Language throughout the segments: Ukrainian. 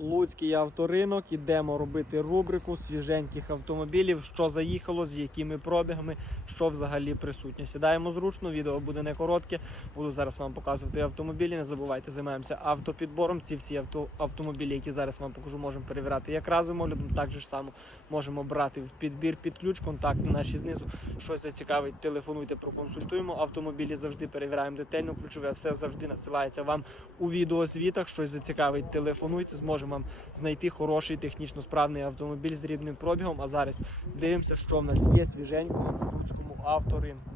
Луцький авторинок. Ідемо робити рубрику свіженьких автомобілів, що заїхало, з якими пробігами, що взагалі присутнє. Сідаємо зручно, відео буде не коротке. Буду зараз вам показувати автомобілі. Не забувайте, займаємося автопідбором. Ці всі авто, автомобілі, які зараз вам покажу, можемо перевіряти як разовим оглядом, так же само можемо брати в підбір під ключ. Контакти наші знизу. Щось зацікавить, телефонуйте, проконсультуємо. Автомобілі завжди перевіряємо детально. Ключове все завжди надсилається вам у відеозвітах. Щось зацікавить, телефонуйте. Зможемо вам знайти хороший технічно справний автомобіль з рідним пробігом. А зараз дивимося, що в нас є свіженького на луцькому авторинку.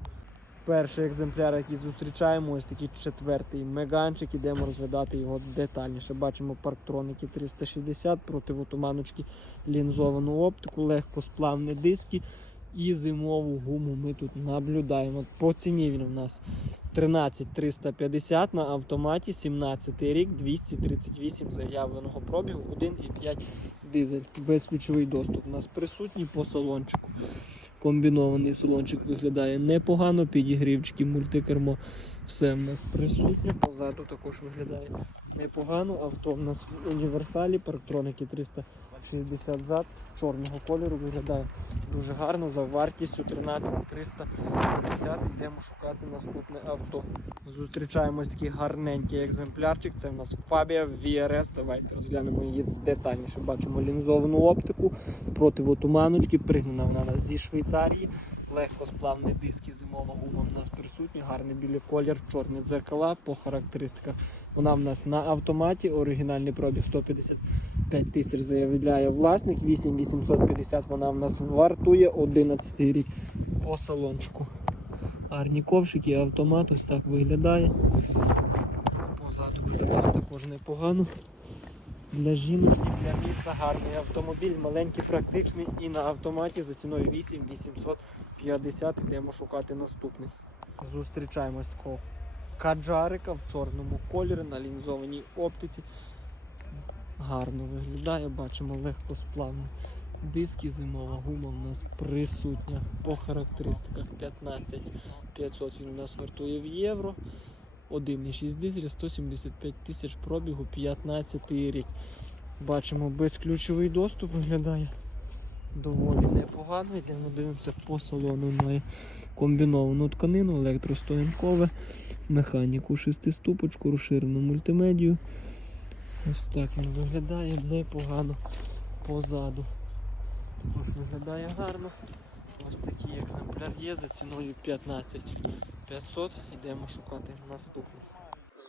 Перший екземпляр, який зустрічаємо, ось такий четвертий меганчик. Ідемо розглядати його детальніше. Бачимо парктроники 360, противотуманочки, лінзовану оптику, легкосплавні диски і зимову гуму ми тут наблюдаємо. По ціні він у нас 13350 на автоматі, 17 рік, 238 заявленого пробігу, 1,5 дизель. Безключовий доступ у нас присутній по салончику. Комбінований салончик виглядає непогано, підігрівчики, мультикермо, все в нас присутнє. Позаду також виглядає непогано. Авто в нас в універсалі, парктроники 360 зад, чорного кольору виглядає дуже гарно. За вартістю 13 350 йдемо шукати наступне авто. Зустрічаємо ось такий гарненький екземплярчик. Це в нас Fabia VRS. Давайте розглянемо її детальніше. Бачимо лінзовану оптику, противотуманочки, пригнана вона зі Швейцарії. Легкосплавні диски, зимова гума в нас присутні, гарний білий колір, чорні дзеркала по характеристиках. Вона в нас на автоматі, оригінальний пробіг 155 тисяч заявляє власник, 8850 вона в нас вартує 11 рік по салончику. Гарні ковшики, автомат ось так виглядає. Позаду виглядає також непогано. Для жіночки, для міста гарний автомобіль, маленький, практичний і на автоматі за ціною 8850 йдемо шукати наступний. Зустрічаємо ось такого каджарика в чорному кольорі на лінзованій оптиці. Гарно виглядає, бачимо легкосплавні диски, зимова гума у нас присутня по характеристиках 15 500 він у нас вартує в євро. 1,6 дизель, 175 тисяч пробігу, 15 рік. Бачимо, безключовий доступ виглядає доволі непогано. Йдемо дивимося по салону. Має комбіновану тканину, електростоянкове, механіку шестиступочку, розширену мультимедію. Ось так він виглядає непогано позаду. Також виглядає гарно. Ось такий екземпляр є за ціною 15 500. Йдемо шукати наступний.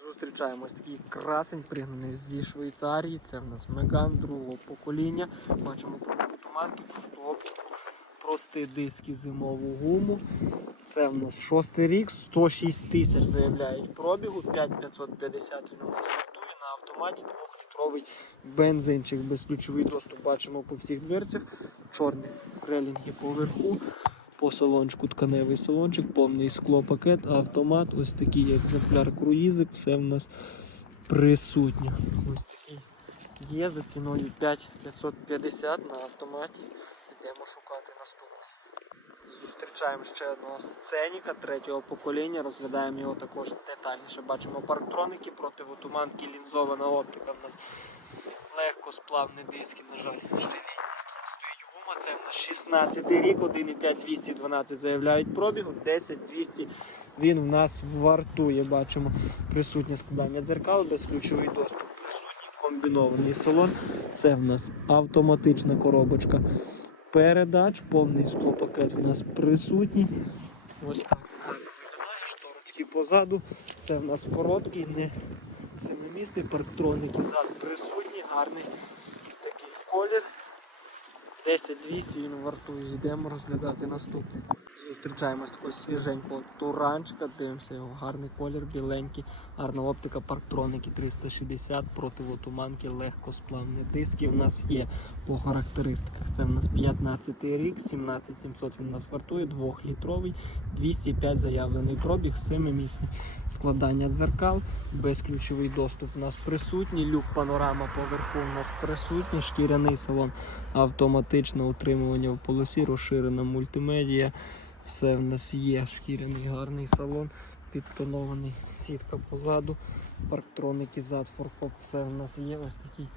Зустрічаємо ось такий красень, пригнаний зі Швейцарії. Це в нас Меган другого покоління. Бачимо просто оптику, прості диски, зимову гуму. Це в нас шостий рік, 106 тисяч заявляють пробігу, 5550 він у нас вартує на автоматі двохлітровий бензинчик, безключовий доступ бачимо по всіх дверцях. Чорні крелінги поверху. По салончику тканевий салончик, повний склопакет, автомат, ось такий екземпляр круїзик, все в нас присутнє. Ось такий є за ціною 5550 на автоматі. Йдемо шукати наступний. Зустрічаємо ще одного сценіка третього покоління, розглядаємо його також детальніше. Бачимо парктроники, противотуманки, лінзована оптика в нас легкосплавні диски, на жаль, ще стоїть гума. Це в нас 16 рік, 1,5 212 заявляють пробігу, 10 200 він в нас вартує. Бачимо присутнє складання дзеркал, безключовий доступ, присутній комбінований салон. Це в нас автоматична коробочка передач, повний склопакет в нас присутній. Ось так виглядає, шторочки позаду. Це в нас короткий, не семимісний парктроники зад присутні, гарний такий колір. 10-200 він вартує. Йдемо розглядати наступний. Зустрічаємо з такого свіженького туранчика, дивимося його гарний колір, біленький, гарна оптика, парктроники 360, противотуманки, легкосплавні диски. У нас є по характеристиках. Це в нас 15 рік, 17700 він у нас вартує, 2-літровий, 205 заявлений пробіг, 7-місний. Складання дзеркал, безключовий доступ у нас присутній, люк панорама поверху у нас присутній, шкіряний салон, автоматичне утримування в полосі, розширена мультимедія. Все в нас є шкіряний гарний салон, підтонований, сітка позаду, парктроники зад, форкоп, все в нас є. Ось такий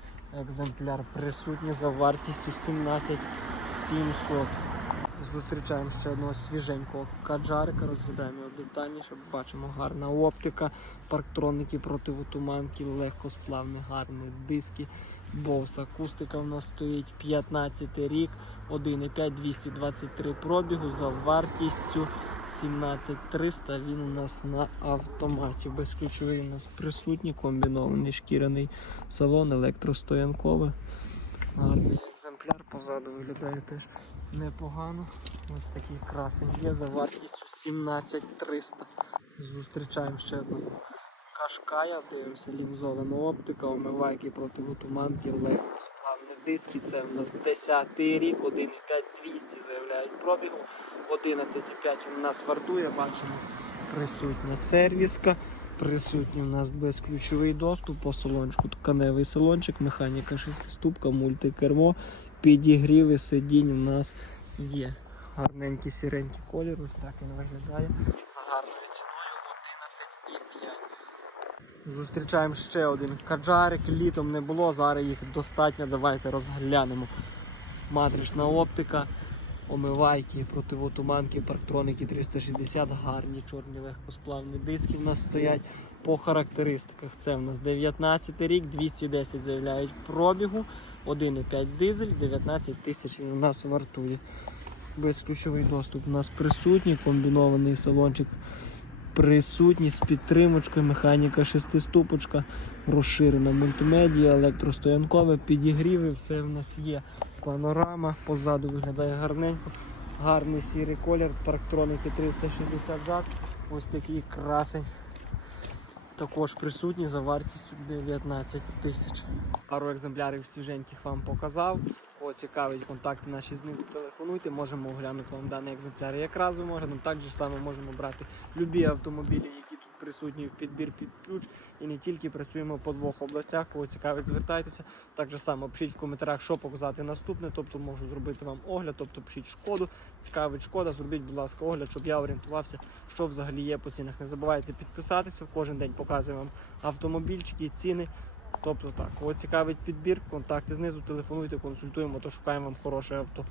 екземпляр присутній за вартістю 17 700. Зустрічаємо ще одного свіженького каджарика, розглядаємо його детальніше. Бачимо гарна оптика, парктроники противотуманки, легкосплавні, гарні диски. Бовс акустика в нас стоїть 15 рік, 1,5 223 пробігу за вартістю 17300. Він у нас на автоматі. Безключовий у нас присутній, комбінований шкіряний салон, електростоянкове. Гарний екземпляр позаду виглядає теж непогано. Ось такий красень є за вартістю 17300. Зустрічаємо ще одного кашкая, дивимося лінзована оптика, омивайки противотуманки, легкосплавні диски. Це в нас 10 рік, 1,5 200 заявляють пробігу, 11,5 у нас вартує, бачимо присутня сервіска. Присутній у нас безключовий доступ по салончику. Тканевий салончик, механіка шестиступка, мультикермо, підігріви сидінь у нас є. Гарненький сіренький колір, ось так він виглядає. За гарною ціною 11,5. Зустрічаємо ще один каджарик. Літом не було, зараз їх достатньо. Давайте розглянемо. Матрична оптика, омивайки, противотуманки, парктроники 360, гарні чорні легкосплавні диски в нас стоять. По характеристиках це в нас 19 рік, 210 заявляють пробігу, 1,5 дизель, 19 тисяч у нас вартує. Безключовий доступ у нас присутній, комбінований салончик присутній з підтримочкою, механіка шестиступочка, розширена мультимедія, електростоянкове, підігріви, все в нас є. Панорама, позаду виглядає гарненько. Гарний сірий колір, парктроники 360 зад. Ось такий красень. Також присутній за вартістю 19 тисяч. Пару екземплярів свіженьких вам показав. Кого цікавить контакти наші з знизу, телефонуйте, можемо оглянути вам даний екземпляр. Якраз ви можемо, так же само можемо брати любі автомобілі, які тут присутні в підбір під ключ. І не тільки працюємо по двох областях. Кого цікавить, звертайтеся. Так же само пишіть в коментарях, що показати наступне. Тобто можу зробити вам огляд, тобто пишіть шкоду. Цікавить шкода, зробіть, будь ласка, огляд, щоб я орієнтувався, що взагалі є по цінах. Не забувайте підписатися. Кожен день показуємо вам автомобільчики, ціни. Тобто так, кого цікавить підбір, контакти знизу, телефонуйте, консультуємо, то шукаємо вам хороше авто.